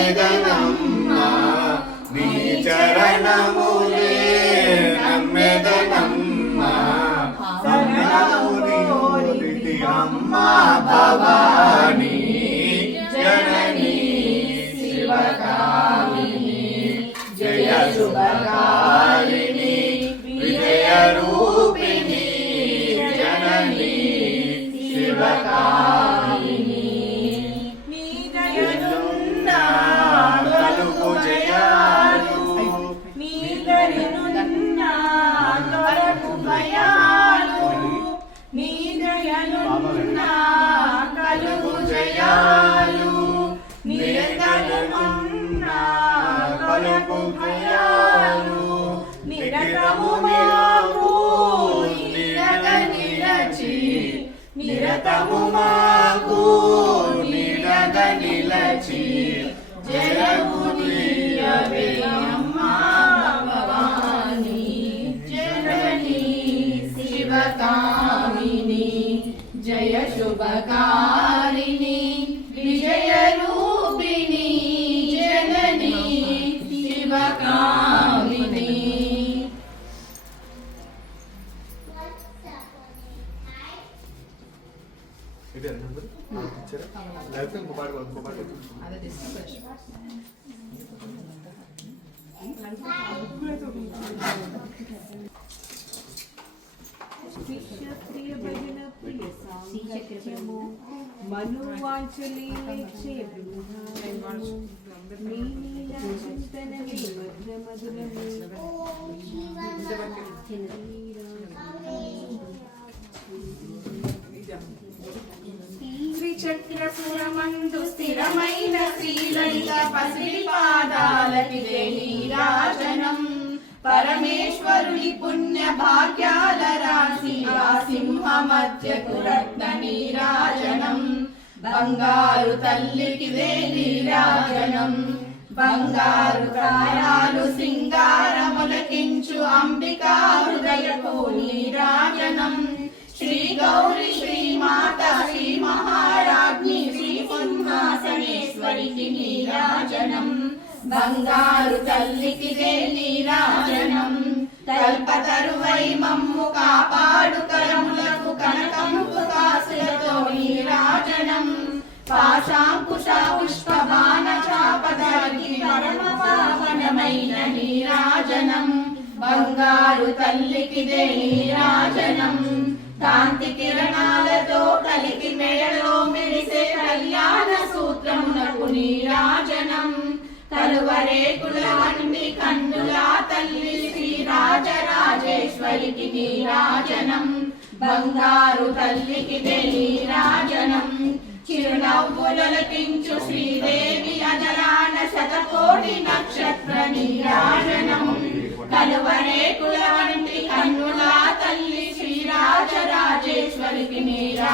నమ్మెదనమ్మా నీ చరణములే నమ్మెదనమ్మా సన్నముని అమ్మా భవాని జననీ శివకామిని జయ శుభకారిణి విజయ రూపిణి జననీ శివకామిని నీ దయనున్న కలుగు జయాలు నీ దయనున్న కలుగు భయాలు నీ దయనున్న కలుగు జయాలు నీ దయనున్న కలుగు భయాలు నిరతము మాకు నిరత నిలచి నిరతము మాకు నిరత నిలచి జయము నీయవే అమ్మా భవాని జననీ శివకామిని జయ శుభకారిణి విజయ రూపిణి జననీ శివకామిని. క్షత్రియ భజన ప్రియ సాంగత్యము మనువాంఛలీక్షే మీ నీల చింతన భద్ర మధురము శ్రీచక్రపురమందు స్థిరమైన శ్రీలలిత పసిడి పాదాలకి నీరాజనం పరమేశ్వరుని పుణ్య భాగ్యాల రాశి ఆ సింహ మధ్యకు రత్న నీరాజనం బంగారు తల్లికి నీరాజనం బంగారు కాయాలు సింగారములకించు అంబికా హృదయపు నీరాజనం శ్రీ గౌరి శ్రీ మాత శ్రీ మహారాజ్ఞి శ్రీ సింహాసనేశ్వరికి నీరాజనం బంగారు తల్లికి నీరాజనం కల్పతరువై మమ్ము కాపాడు కరములకు కనకముకు కాసులతో నీరాజనం పాశాంకుశ పుష్ప బాణ చాపదరికి పరమ పావనమైన నీరాజనం బంగారు తల్లికి నీరాజనం కాంతి కిరణాలతో కలికి మెడలో మెరిసే కళ్యాణ సూత్రమునకు నీరాజనం కలువరేకుల వంటి కన్నులా తల్లి శ్రీరాజరాజేశ్వరికి నీరాజనం బంగారు తల్లికి నీరాజనం చిరునవ్వులకించు శ్రీదేవి అజరాన శతకోటి నక్షత్ర నీరాజనం కలువరేకుల వంటి కన్నులా తల్లి శ్రీరాజరాజేశ్వరికి నీరా